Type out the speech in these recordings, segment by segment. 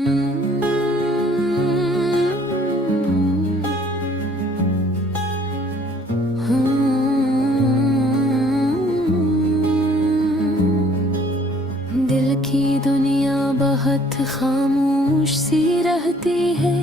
दिल की दुनिया बहुत खामोश सी रहती है,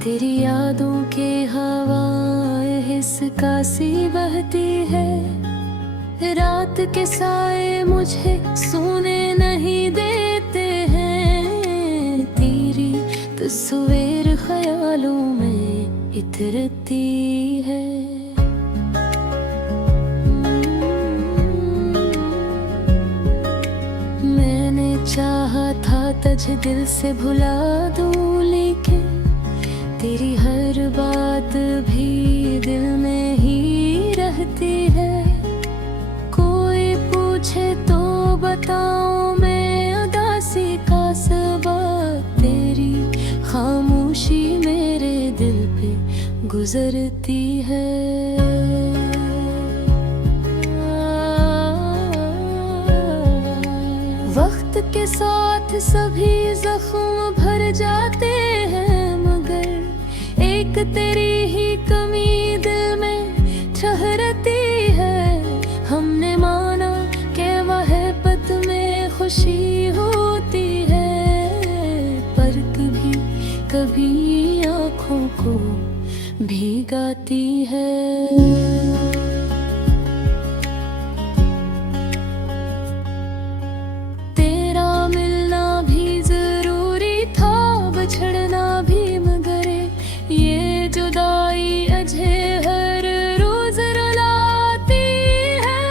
तेरी यादों के हवाएं हिस्सा सी बहती है। रात के साए मुझे सोने नहीं देते हैं, तेरी तस्वीर ख्यालों में इतरती है। मैंने चाहा था तुझे दिल से भुला दूं, लेकिन तेरी हर बात भी दिल में ही रहती है। कोई पूछे तो बताऊं मैं उदासी का सबब, तेरी खामोशी मेरे दिल पे गुजरती है। वक्त के साथ सभी जख्म भर जाते हैं, मगर एक तेरी ही कमी दिल में ठहरती है। हमने माना कि मोहब्बत में खुशी होती है, पर कभी कभी आँखों को भीगाती है। छड़ना भी मगर ये जुदाई अझे हर रोज रुलाती है।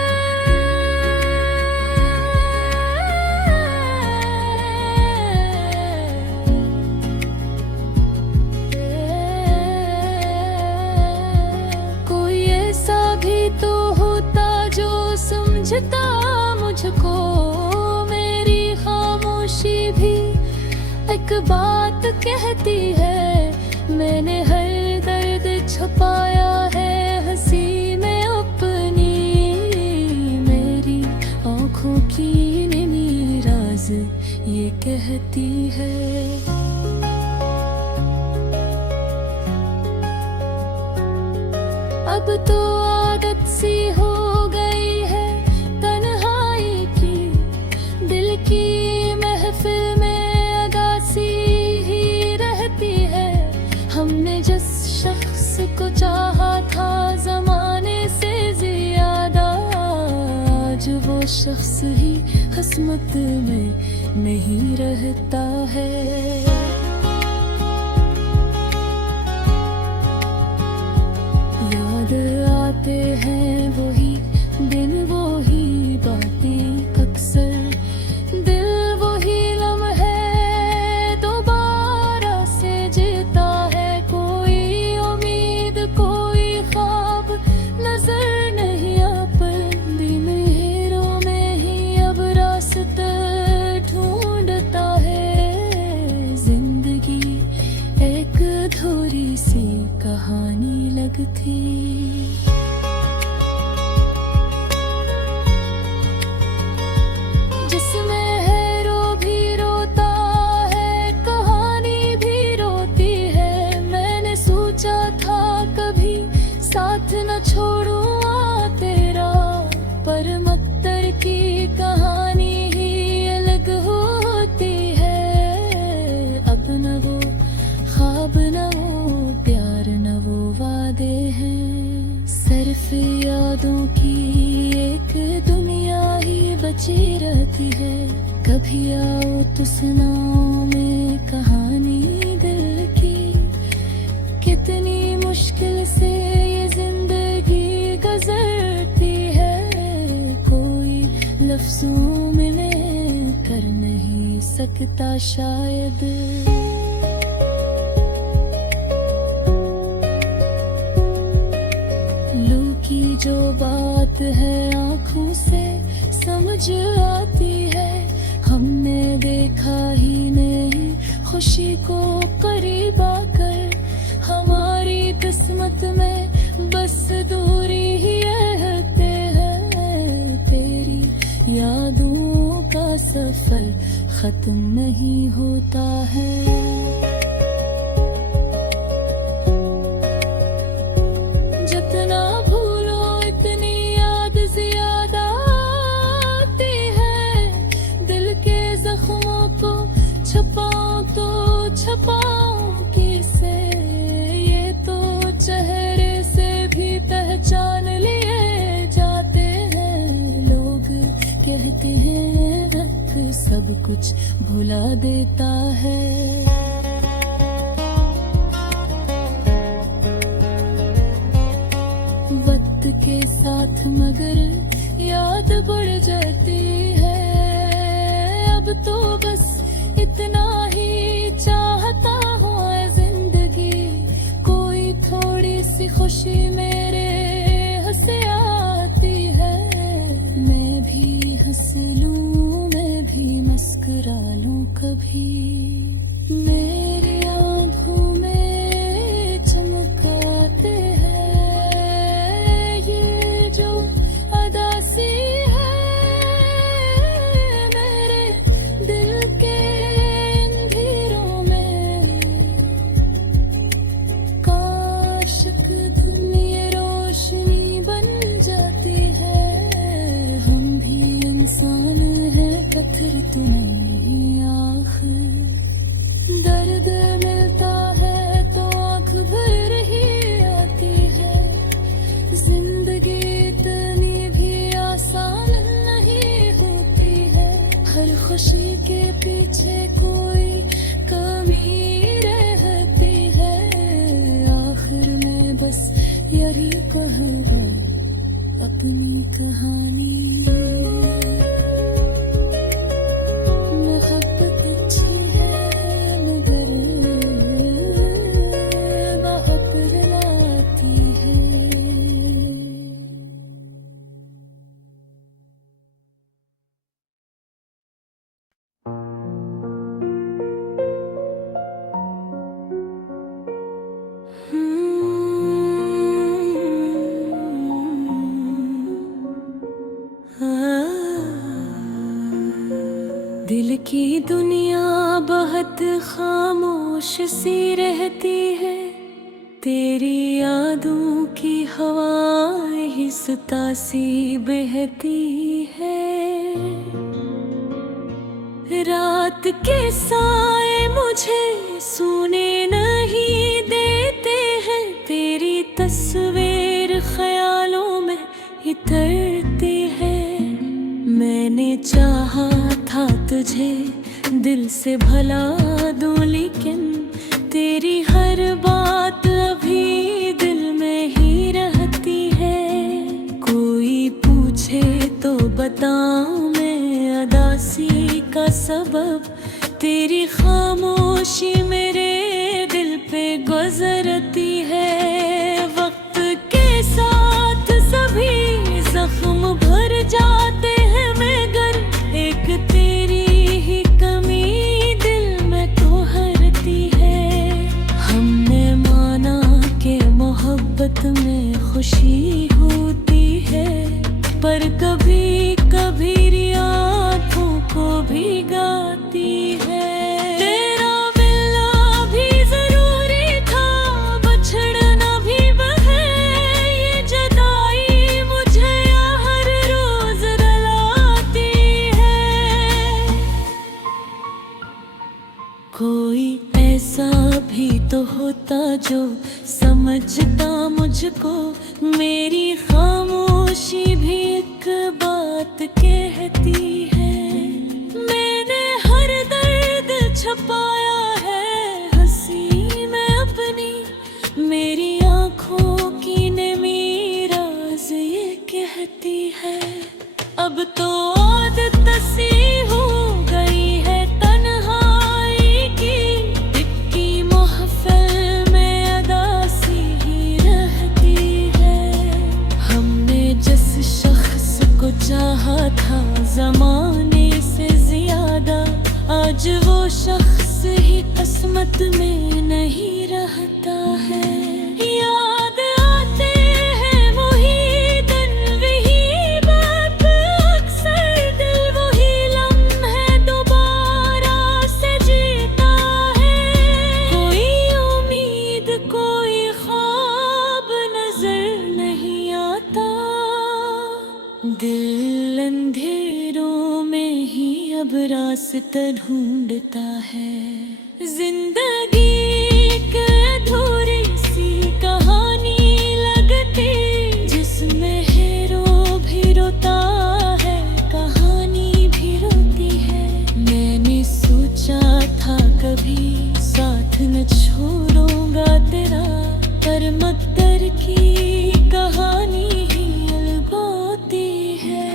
कोई ऐसा भी तो होता जो समझता मुझको, मेरी खामोशी भी एक बात कहती है। मैंने हर दर्द छुपाया है हंसी में अपनी, मेरी आँखों की नीली राज ये कहती है। अब तो आदत सी हो गई है तन्हाई की, दिल की महफिल में ही रहती है। हमने जिस शख्स को चाहा था जमाने से ज्यादा, आज वो शख्स ही किस्मत में नहीं रहता है। याद आते हैं वही दिन वही बातें, अक्सर कहानी लगती। जिसमें हीरो भी रोता है, कहानी भी रोती है। मैंने सोचा था कभी साथ न छोड़ूंगा तेरा, पर मत्तर की कहानी ही अलग होती है। अब न वो ख्वाब न वो प्यार न वो वादे हैं, सिर्फ यादों की एक दुनिया ही बची रहती है। कभी आओ तो सुनाओ में कहानी दिल की, कितनी मुश्किल से ये जिंदगी गुजरती है। कोई लफ्जों में मैं कर नहीं सकता शायद। की जो बात है आँखों से समझ आती है, हमने देखा ही नहीं खुशी को करीब आकर। हमारी किस्मत में बस दूरी ही रहते हैं, तेरी यादों का सफर खत्म नहीं होता है। जितना भूलो इतनी याद ज्यादा आती है। दिल के जख्मों को छपाऊं तो छपाऊं किसे, ये तो चेहरे से भी पहचान लिए जाते हैं। लोग कहते हैं वक्त सब कुछ भुला देता है। वक्त के साथ मगर याद बढ़ जाती है। अब तो बस इतना ही चाहता हूँ जिंदगी, कोई थोड़ी सी खुशी मेरे हंसे आती है। मैं भी हंस लूँ, मैं भी मुस्कुरा लूँ कभी। मेरी आँखों में चमकाते हैं ये जो अदासी है। मेरे दिल के अंधेरों में काश दुनिया रोशनी बन जाती है। हम भी इंसान हैं, पत्थर तो नहीं आखिर। दर्द मिलता है तो आँख भर ही आती है। जिंदगी इतनी भी आसान नहीं होती है। हर खुशी के पीछे कोई कमी रहती है। आखिर में बस यही कहूँगा अपनी कहानी। मोहब्बत अच्छी है मगर बहुत रुलाती है। दिल की दुनिया बहुत खामोश सी रहती है। तेरी यादों की हवाएं ही सुता सी बहती है। रात के साए मुझे सोने नहीं देते हैं। तेरी तस्वीर ख्यालों में ही तैरती है। मैंने चाहा था तुझे दिल से भला दूं, लेकिन तेरी हर बात अभी दिल में ही रहती है। कोई पूछे तो बताऊं मैं अदासी का सबब। तेरी खामोशी मेरे दिल पे गुजरती है। वक्त के साथ सभी जख्म भर जाते हैं, मगर एक तेरी ही कमी दिल में तो हरती है। हमने माना कि मोहब्बत में खुशी होती है, पर कभी कभी आँखों को भिगाती है। तेरा मिलना भी जरूरी था, बछड़ना भी बहे। ये जुदाई मुझे हर रोज रुलाती है। कोई ऐसा भी तो होता जो समझता मुझको। मेरी खामोशी भी एक बात कहती है। मैंने हर दर्द छपाया है हंसी में अपनी। मेरी आँखों की नमी राज ये कहती है। अब तो आदत सी हो गई है तन्हाई की। दिक्की महफिल में अदासी ही रहती है। हमने जिस शख्स को चाहा था जमाने से ज्यादा, आज वो शख्स ही किस्मत में नहीं रहता है। याद आते हैं वही दिन वही बात, अक्सर दिल वही लम्हे अब रास्ता ढूंढता है। जिंदगी एक अधूरी सी कहानी लगती, जिसमें हीरो भी रोता है, कहानी भी रोती है। मैंने सोचा था कभी साथ न छोड़ूंगा तेरा, पर मकदर की कहानी ही अलगोती है।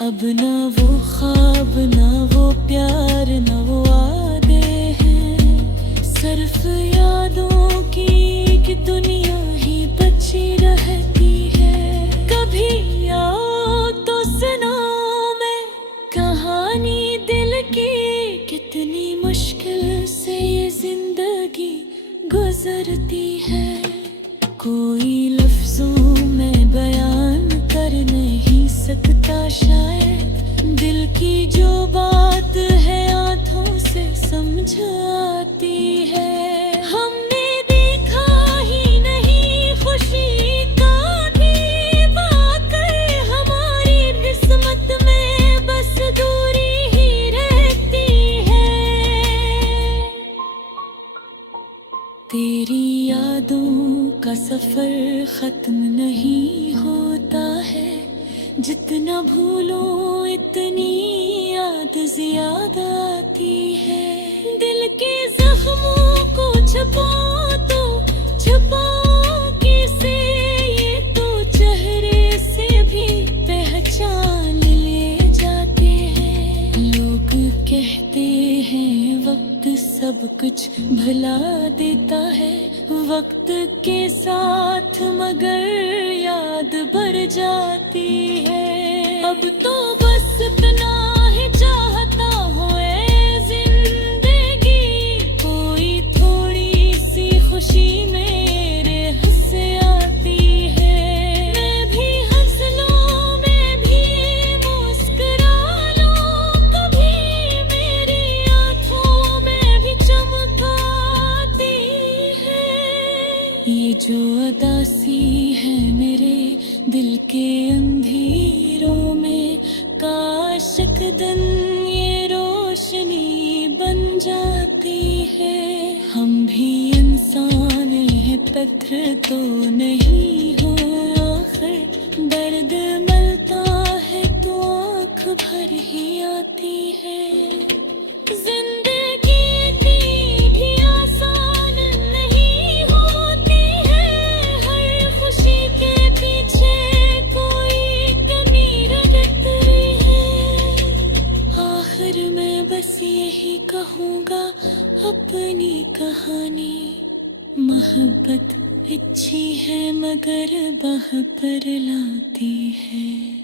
अब ना वो ख्वाब, ना वो प्यार, ना वो वादे हैं, सिर्फ यादों की एक दुनिया ही बची रहती है। कभी आओ तो सुनाओ मैं कहानी दिल की, कितनी मुश्किल से ये जिंदगी गुजरती है। कोई लफ्जों में बयान कर नहीं सकता शायद, दिल की जो बात है आंखों से समझ आती है। हमने देखा ही नहीं खुशी का भी वाकई, हमारी किस्मत में बस दूरी ही रहती है। तेरी यादों का सफर खत्म नहीं होता है, जितना भूलो इतनी याद ज्यादा आती है। दिल के जख्मों को छुपाओ तो छुपाओ कैसे, ये तो चेहरे से भी पहचान ले जाते हैं। लोग कहते हैं वक्त सब कुछ भुला देता है, वक्त के साथ मगर याद बढ़ जाती है। अब तो बस इतना ही चाहता हूँ ऐ जिंदगी, कोई थोड़ी सी खुशी मेरे हिस्से आती है। मैं भी हंस लूं, मैं भी मुस्कुरा लूं, कभी मेरी आंखों में भी चमक आती है। ये जो अदासी है मेरे दिल के अंधेरों में, काश एक दिन ये रोशनी बन जाती है। हम भी इंसान हैं, पत्थर तो नहीं हो आखिर, दर्द मिलता है तो आँख भर ही आती है। जिंदगी इतनी भी आसान नहीं होती है, हर खुशी के पीछे कोई कमी रट रही है। आखिर मैं बस यही कहूँगा अपनी कहानी, मोहब्बत अच्छी है मगर बाह पर लाती है।